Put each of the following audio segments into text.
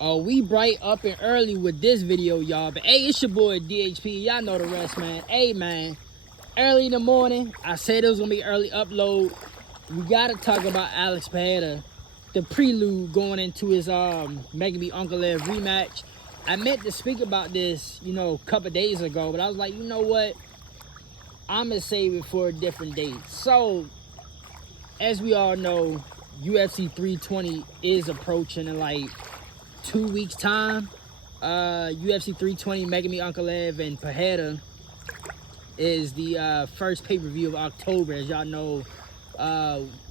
We bright up and early with this video, y'all. But hey, it's your boy DHP. Y'all know the rest, man. Hey, man. Early in the morning, I said it was gonna be early upload. We gotta talk about Alex Pereira, the prelude going into his Mega Me Uncle Ev rematch. I meant to speak about this, a couple days ago, but I was like, you know what? I'm gonna save it for a different date. So, as we all know, UFC 320 is approaching in like 2 weeks time. UFC 320 Mega Me Uncle Ev and Pereira is the first pay-per-view of October. As y'all know,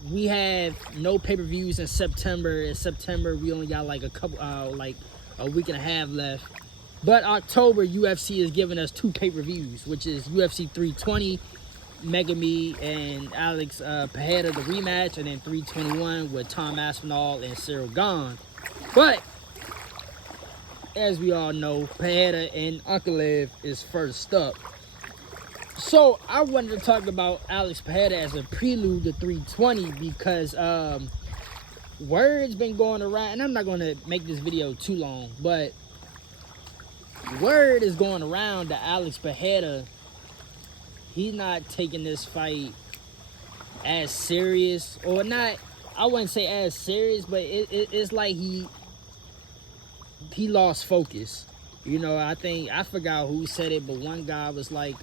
we have no pay-per-views in September. In September, we only got like a week and a half left. But October, UFC is giving us 2 pay-per-views, which is UFC 320 Mega Me and Alex Pereira, the rematch, and then 321 with Tom Aspinall and Cyril Gahn. But as we all know, Pereira and Uncle Ev is first up. So I wanted to talk about Alex Pereira as a prelude to 320 because word's been going around, and I'm not going to make this video too long, but word is going around that Alex Pereira, he's not taking this fight as serious, or not, I wouldn't say as serious, but it's like he lost focus. I forgot who said it, but one guy was like,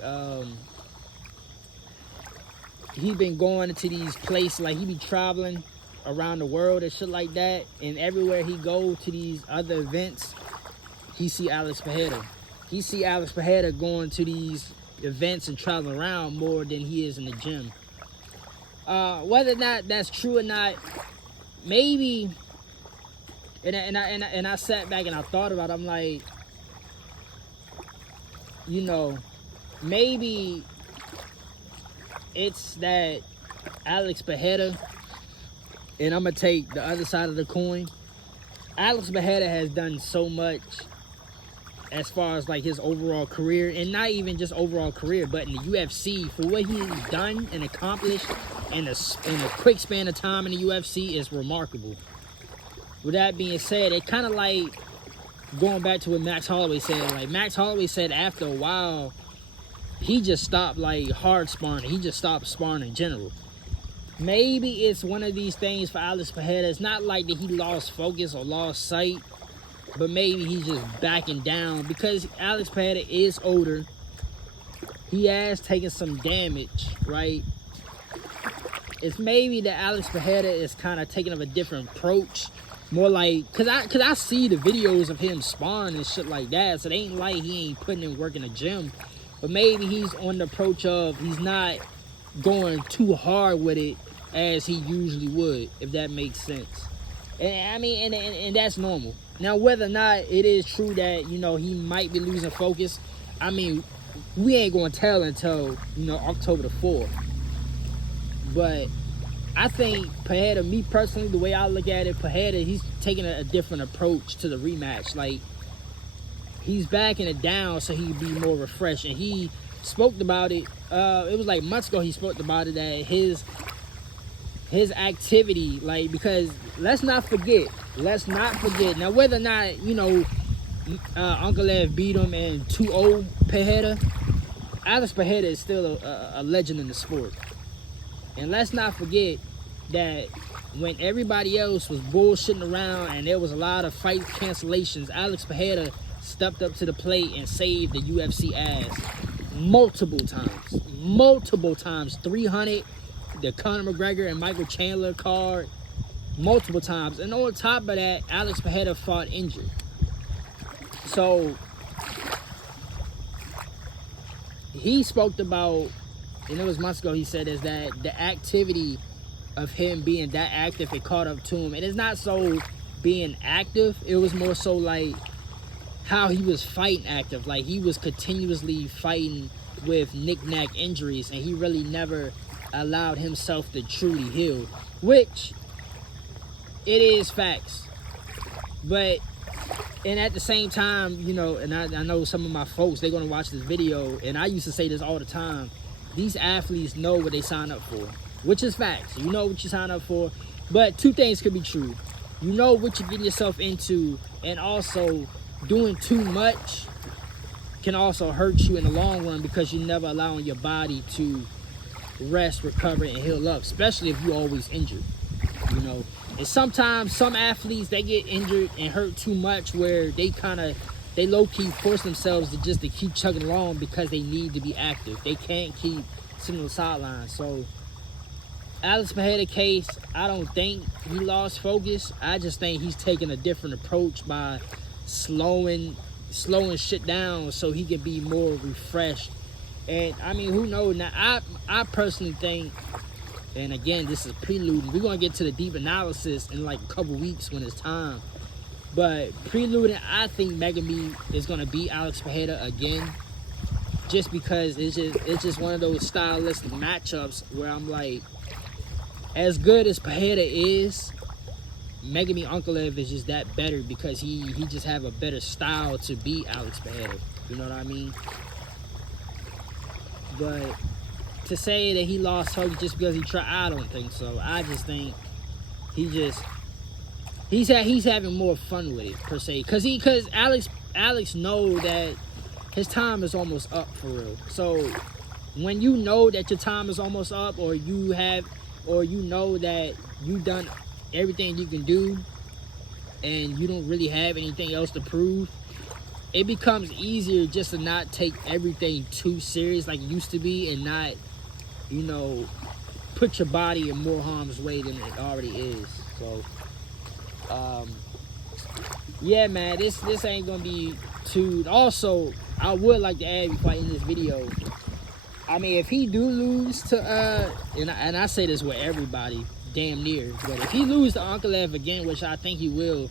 he been going into these places, like he be traveling around the world and shit like that, and everywhere he go to these other events, he see Alex Pereira. He see Alex Pereira going to these events and traveling around more than he is in the gym. Whether or not that's true or not, maybe. And I sat back and I thought about it. I'm like, maybe it's that Alex Pereira, and I'm going to take the other side of the coin. Alex Pereira has done so much as far as like his overall career, and not even just overall career, but in the UFC, for what he's done and accomplished in a quick span of time in the UFC is remarkable. With that being said, it kind of like going back to what Max Holloway said. Like Max Holloway said, after a while, he just stopped like hard sparring. He just stopped sparring in general. Maybe it's one of these things for Alex Pereira. It's not like that he lost focus or lost sight, but maybe he's just backing down because Alex Pereira is older. He has taken some damage, right? It's maybe that Alex Pereira is kind of taking a different approach. More like, cause I see the videos of him sparring and shit like that, so it ain't like he ain't putting in work in the gym. But maybe he's on the approach of, he's not going too hard with it as he usually would, if that makes sense. And I mean, and that's normal. Now, whether or not it is true that, he might be losing focus, I mean, we ain't gonna tell until, October the 4th. But I think Pereira, me personally, the way I look at it, Pereira, he's taking a different approach to the rematch. Like, he's backing it down so he'd be more refreshed. And he spoke about it, it was like months ago he spoke about it, that his activity, like, because let's not forget, now whether or not, Uncle Ev beat him and 2-0 Pereira, Alex Pereira is still a legend in the sport. And let's not forget that when everybody else was bullshitting around and there was a lot of fight cancellations, Alex Pereira stepped up to the plate and saved the UFC ass multiple times. 300, the Conor McGregor and Michael Chandler card, multiple times. And on top of that, Alex Pereira fought injured. So he spoke about, and it was months ago, he said, is that the activity of him being that active, it caught up to him. And it's not so being active, it was more so like how he was fighting active. Like, he was continuously fighting with knick-knack injuries, and he really never allowed himself to truly heal, which it is facts. But, and at the same time, and I know some of my folks, they're going to watch this video, and I used to say this all the time, these athletes know what they sign up for, which is facts. You know what you sign up for. But 2 things could be true. you know what you're getting yourself into, and also doing too much can also hurt you in the long run because you're never allowing your body to rest, recover, and heal up, especially if you're always injured, you know. And sometimes some athletes, they get injured and hurt too much where they low-key force themselves to keep chugging along because they need to be active. They can't keep sitting on the sidelines. So Alex Pereira case, I don't think he lost focus. I just think he's taking a different approach by slowing shit down so he can be more refreshed. And I mean, who knows? Now, I personally think, and again, this is preluding. We're gonna get to the deep analysis in like a couple weeks when it's time. But preluding, I think Mega Me is gonna beat Alex Pereira again, just because it's just one of those stylistic matchups where I'm like, as good as Pereira is, Megami Ankalaev is just that better because he just have a better style to beat Alex Pereira. You know what I mean? But to say that he lost focus just because he tried, I don't think so. I just think he's having more fun with it per se, because Alex know that his time is almost up for real. So when you know that your time is almost up, or you know that you've done everything you can do and you don't really have anything else to prove, it becomes easier just to not take everything too serious like it used to be, and not, you know, put your body in more harm's way than it already is. So yeah, man, this ain't gonna be too. Also, I would like to add before I end this video, I mean, if he do lose to and I say this with everybody damn near, but if he lose to Ankalaev again, which I think he will,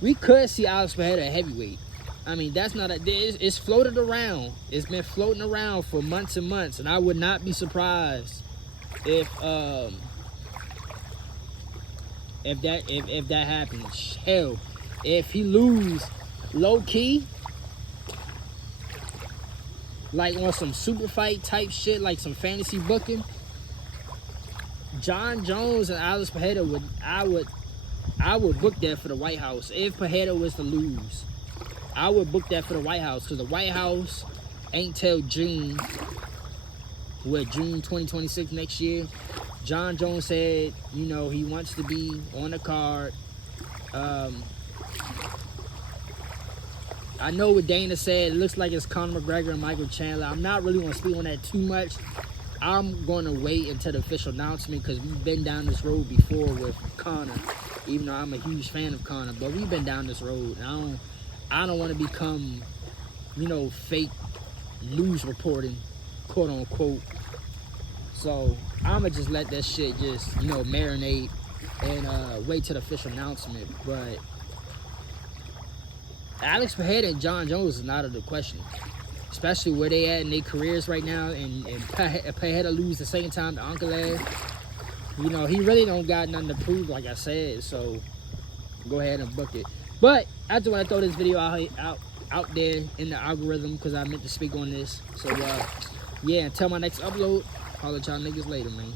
we could see Alex Pereira at heavyweight. I mean, that's not it's floated around. It's been floating around for months and months, and I would not be surprised if that happens. Hell, if he lose low key, like on some super fight type shit, like some fantasy booking, John Jones and Alex Pereira I would book that for the White House. If Pereira was to lose, I would book that for the White House, because the White House ain't till June. June 2026 next year. John Jones said, you know, he wants to be on the card. I know what Dana said. It looks like it's Conor McGregor and Michael Chandler. I'm not really going to speak on that too much. I'm going to wait until the official announcement, because we've been down this road before with Conor, even though I'm a huge fan of Conor. But we've been down this road, and I don't want to become, you know, fake news reporting, quote unquote. So I'm going to just let that shit just, you know, marinate and wait till the official announcement. But Alex Pereira and John Jones is not out of the question, especially where they at in their careers right now. And Pereira lose the second time to Ankalaev. You know, he really don't got nothing to prove, like I said. So go ahead and book it. But I just want to throw this video out there in the algorithm, because I meant to speak on this. So yeah, until my next upload, holla at y'all niggas later, man.